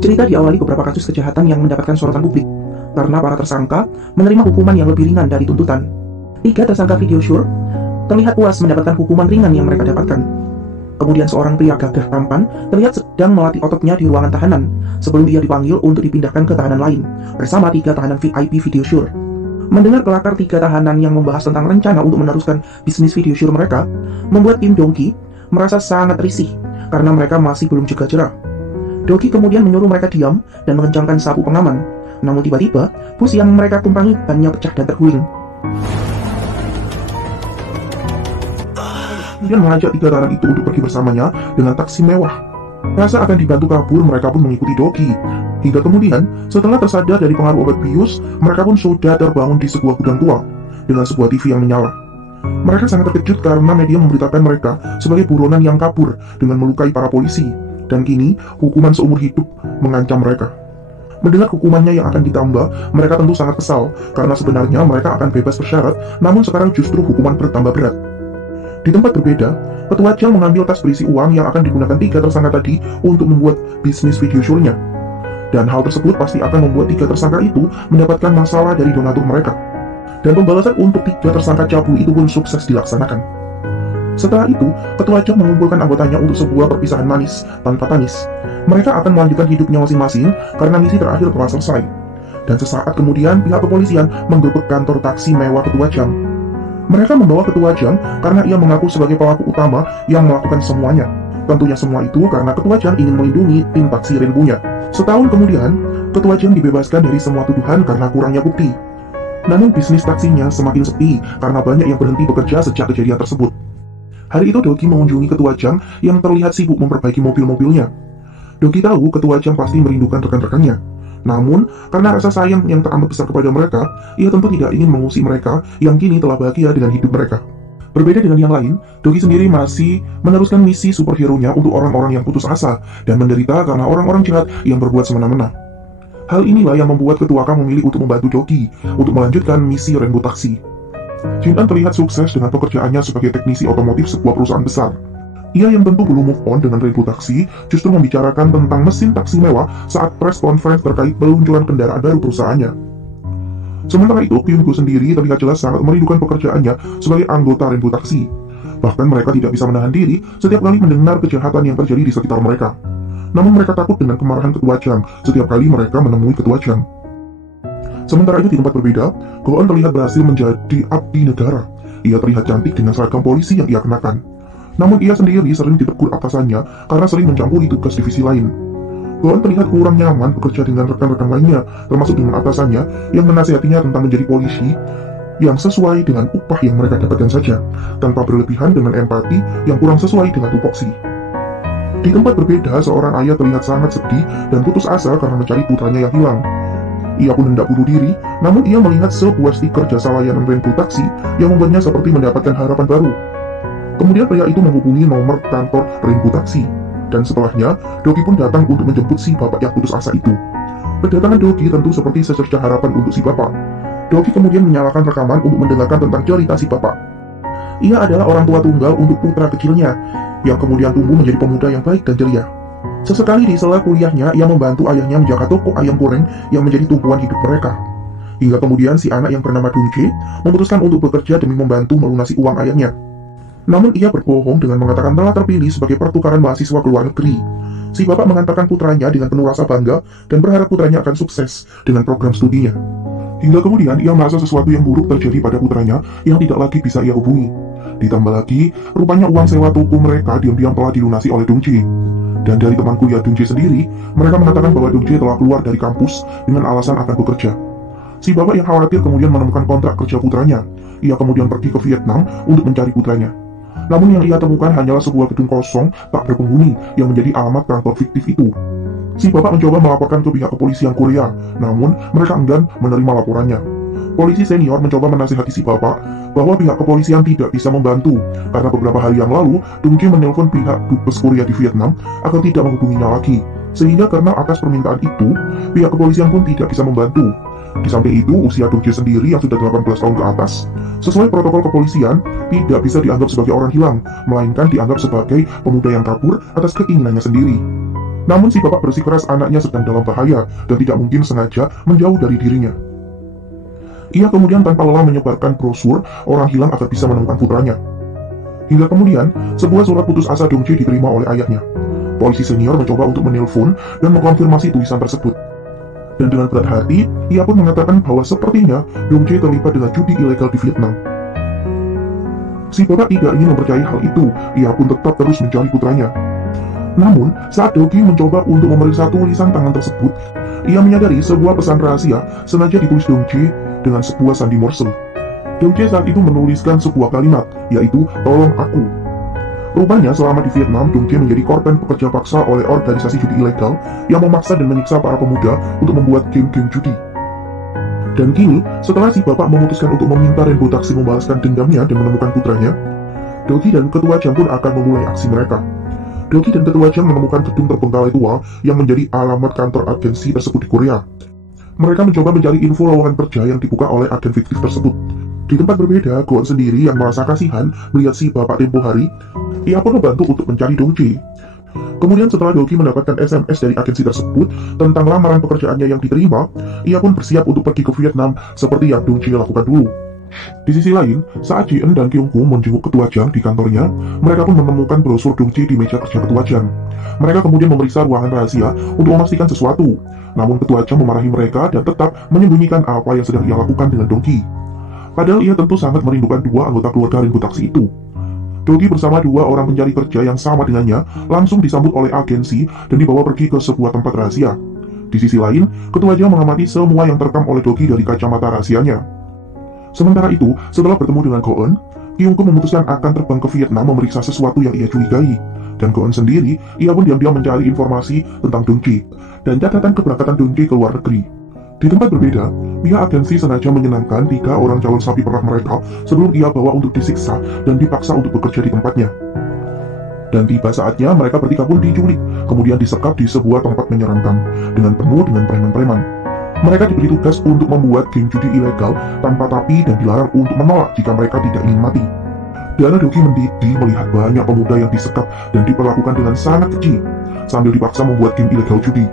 Cerita diawali beberapa kasus kejahatan yang mendapatkan sorotan publik, karena para tersangka menerima hukuman yang lebih ringan dari tuntutan. 3 tersangka video syur terlihat puas mendapatkan hukuman ringan yang mereka dapatkan. Kemudian seorang pria gagah tampan terlihat sedang melatih ototnya di ruangan tahanan, sebelum ia dipanggil untuk dipindahkan ke tahanan lain, bersama 3 tahanan VIP video syur. Mendengar kelakar 3 tahanan yang membahas tentang rencana untuk meneruskan bisnis video syur mereka, membuat tim Dongki merasa sangat risih, karena mereka masih belum juga jerah. Dogi kemudian menyuruh mereka diam dan mengencangkan sapu pengaman. Namun tiba-tiba, bus yang mereka tumpangi bannya pecah dan terguling. Kemudian mengajak 3 tahanan itu untuk pergi bersamanya dengan taksi mewah. Rasa akan dibantu kabur, mereka pun mengikuti Dogi. Hingga kemudian, setelah tersadar dari pengaruh obat bius, mereka pun sudah terbangun di sebuah gudang tua dengan sebuah TV yang menyala. Mereka sangat terkejut karena media memberitakan mereka sebagai buronan yang kabur dengan melukai para polisi. Dan kini, hukuman seumur hidup mengancam mereka. Mendengar hukumannya yang akan ditambah, mereka tentu sangat kesal, karena sebenarnya mereka akan bebas bersyarat, namun sekarang justru hukuman bertambah berat. Di tempat berbeda, Ketua Jang mengambil tas berisi uang yang akan digunakan 3 tersangka tadi untuk membuat bisnis video syurnya. Dan hal tersebut pasti akan membuat 3 tersangka itu mendapatkan masalah dari donatur mereka. Dan pembalasan untuk 3 tersangka cabul itu pun sukses dilaksanakan. Setelah itu, Ketua Jang mengumpulkan anggotanya untuk sebuah perpisahan manis tanpa tangis. Mereka akan melanjutkan hidupnya masing-masing karena misi terakhir telah selesai. Dan sesaat kemudian pihak kepolisian menggerebek kantor taksi mewah Ketua Jang. Mereka membawa Ketua Jang karena ia mengaku sebagai pelaku utama yang melakukan semuanya. Tentunya semua itu karena Ketua Jang ingin melindungi tim taksi Rainbow-nya. Setahun kemudian, Ketua Jang dibebaskan dari semua tuduhan karena kurangnya bukti. Namun bisnis taksinya semakin sepi karena banyak yang berhenti bekerja sejak kejadian tersebut. Hari itu Dogi mengunjungi Ketua Jang yang terlihat sibuk memperbaiki mobil-mobilnya. Dogi tahu Ketua Jang pasti merindukan rekan-rekannya. Namun, karena rasa sayang yang teramat besar kepada mereka, ia tentu tidak ingin mengusik mereka yang kini telah bahagia dengan hidup mereka. Berbeda dengan yang lain, Dogi sendiri masih meneruskan misi superhero-nya untuk orang-orang yang putus asa dan menderita karena orang-orang jahat yang berbuat semena-mena. Hal inilah yang membuat Ketua Kang memilih untuk membantu Dogi untuk melanjutkan misi Rainbow Taxi. Jin-an terlihat sukses dengan pekerjaannya sebagai teknisi otomotif sebuah perusahaan besar. Ia yang tentu belum move on dengan Rainbow Taxi justru membicarakan tentang mesin taksi mewah saat press conference terkait peluncuran kendaraan baru perusahaannya. Sementara itu, Kyung-go sendiri terlihat jelas sangat merindukan pekerjaannya sebagai anggota Rainbow Taxi. Bahkan mereka tidak bisa menahan diri setiap kali mendengar kejahatan yang terjadi di sekitar mereka. Namun mereka takut dengan kemarahan Ketua Jang setiap kali mereka menemui Ketua Jang. Sementara itu di tempat berbeda, Go-eun terlihat berhasil menjadi abdi negara. Ia terlihat cantik dengan seragam polisi yang ia kenakan. Namun ia sendiri sering ditegur atasannya karena sering mencampuri tugas divisi lain. Go-eun terlihat kurang nyaman bekerja dengan rekan-rekan lainnya, termasuk dengan atasannya yang menasihatinya tentang menjadi polisi yang sesuai dengan upah yang mereka dapatkan saja, tanpa berlebihan dengan empati yang kurang sesuai dengan tupoksi. Di tempat berbeda, seorang ayah terlihat sangat sedih dan putus asa karena mencari putranya yang hilang. Ia pun hendak bunuh diri, namun ia melihat sebuah stiker jasa layanan Rainbow Taxi yang membuatnya seperti mendapatkan harapan baru. Kemudian pria itu menghubungi nomor kantor Rainbow Taxi, dan setelahnya, Dogi pun datang untuk menjemput si bapak yang putus asa itu. Kedatangan Dogi tentu seperti secercah harapan untuk si bapak. Dogi kemudian menyalakan rekaman untuk mendengarkan tentang cerita si bapak. Ia adalah orang tua tunggal untuk putra kecilnya, yang kemudian tumbuh menjadi pemuda yang baik dan ceria. Sesekali di sela kuliahnya, ia membantu ayahnya menjaga toko ayam goreng yang menjadi tumpuan hidup mereka. Hingga kemudian si anak yang bernama Dong-jae memutuskan untuk bekerja demi membantu melunasi uang ayahnya. Namun ia berbohong dengan mengatakan telah terpilih sebagai pertukaran mahasiswa ke luar negeri. Si bapak mengantarkan putranya dengan penuh rasa bangga dan berharap putranya akan sukses dengan program studinya. Hingga kemudian ia merasa sesuatu yang buruk terjadi pada putranya yang tidak lagi bisa ia hubungi. Ditambah lagi, rupanya uang sewa toko mereka diam-diam telah dilunasi oleh Dong-jae. Dan dari teman kuliah Dong-jae sendiri, mereka mengatakan bahwa Dong-jae telah keluar dari kampus dengan alasan akan bekerja. Si bapak yang khawatir kemudian menemukan kontrak kerja putranya. Ia kemudian pergi ke Vietnam untuk mencari putranya. Namun yang ia temukan hanyalah sebuah gedung kosong tak berpenghuni yang menjadi alamat kantor fiktif itu. Si bapak mencoba melaporkan ke pihak kepolisian Korea, namun mereka enggan menerima laporannya. Polisi senior mencoba menasihati si bapak bahwa pihak kepolisian tidak bisa membantu karena beberapa hari yang lalu Dong-jae menelpon pihak dubes Korea di Vietnam agar tidak menghubunginya lagi. Sehingga karena atas permintaan itu, pihak kepolisian pun tidak bisa membantu. Di samping itu, usia Dong-jae sendiri yang sudah 18 tahun ke atas, sesuai protokol kepolisian, tidak bisa dianggap sebagai orang hilang, melainkan dianggap sebagai pemuda yang kabur atas keinginannya sendiri. Namun si bapak bersikeras anaknya sedang dalam bahaya dan tidak mungkin sengaja menjauh dari dirinya. Ia kemudian tanpa lelah menyebarkan brosur orang hilang agar bisa menemukan putranya. Hingga kemudian, sebuah surat putus asa Dongjae diterima oleh ayahnya. Polisi senior mencoba untuk menelpon dan mengkonfirmasi tulisan tersebut. Dan dengan berat hati, ia pun mengatakan bahwa sepertinya Dongjae terlibat dengan judi ilegal di Vietnam. Si bapak tidak ingin mempercayai hal itu, ia pun tetap terus mencari putranya. Namun, saat Dogi mencoba untuk memeriksa tulisan tangan tersebut, ia menyadari sebuah pesan rahasia sengaja ditulis Dongjae dengan sebuah sandi Morse. Dongjae saat itu menuliskan sebuah kalimat, yaitu "Tolong aku". Rupanya selama di Vietnam, Dongjae menjadi korban pekerja paksa oleh organisasi judi ilegal yang memaksa dan menyiksa para pemuda untuk membuat game-game judi. Dan kini, setelah si bapak memutuskan untuk meminta Rainbow Taxi membalaskan dendamnya dan menemukan putranya, Dogi dan Ketua Jam pun akan memulai aksi mereka. Dogi dan Ketua Jam menemukan gedung terbengkalai tua yang menjadi alamat kantor agensi tersebut di Korea. Mereka mencoba mencari info lowongan kerja yang dibuka oleh agen fiktif tersebut. Di tempat berbeda, Goon sendiri yang merasa kasihan melihat si bapak tempo hari, ia pun membantu untuk mencari Dongjae. Kemudian setelah Dogi mendapatkan SMS dari agensi tersebut tentang lamaran pekerjaannya yang diterima, ia pun bersiap untuk pergi ke Vietnam seperti yang Dongjae lakukan dulu. Di sisi lain, saat Ji-eun dan Kyung-gu menjenguk Ketua Jang di kantornya, mereka pun menemukan brosur Dongjae di meja kerja Ketua Jang. Mereka kemudian memeriksa ruangan rahasia untuk memastikan sesuatu, namun Ketua Jang memarahi mereka dan tetap menyembunyikan apa yang sedang ia lakukan dengan Dogi. Padahal ia tentu sangat merindukan dua anggota keluarga Rainbow Taxi itu. Dogi bersama dua orang pencari kerja yang sama dengannya langsung disambut oleh agensi dan dibawa pergi ke sebuah tempat rahasia. Di sisi lain, Ketua Jang mengamati semua yang terekam oleh Dogi dari kacamata rahasianya. Sementara itu, setelah bertemu dengan Goon, Kyung-gu memutuskan akan terbang ke Vietnam memeriksa sesuatu yang ia curigai. Dan Goon sendiri, ia pun diam-diam mencari informasi tentang Dongjae dan catatan keberangkatan Dongjae ke luar negeri. Di tempat berbeda, pihak agensi sengaja menyenangkan 3 orang calon sapi perah mereka sebelum ia bawa untuk disiksa dan dipaksa untuk bekerja di tempatnya. Dan tiba saatnya mereka bertiga pun diculik, kemudian disekap di sebuah tempat menyeramkan, dengan penuh dengan preman-preman. Mereka diberi tugas untuk membuat game judi ilegal tanpa tapi dan dilarang untuk menolak jika mereka tidak ingin mati. Dan Dogi mendidih melihat banyak pemuda yang disekap dan diperlakukan dengan sangat keji, sambil dipaksa membuat game ilegal judi.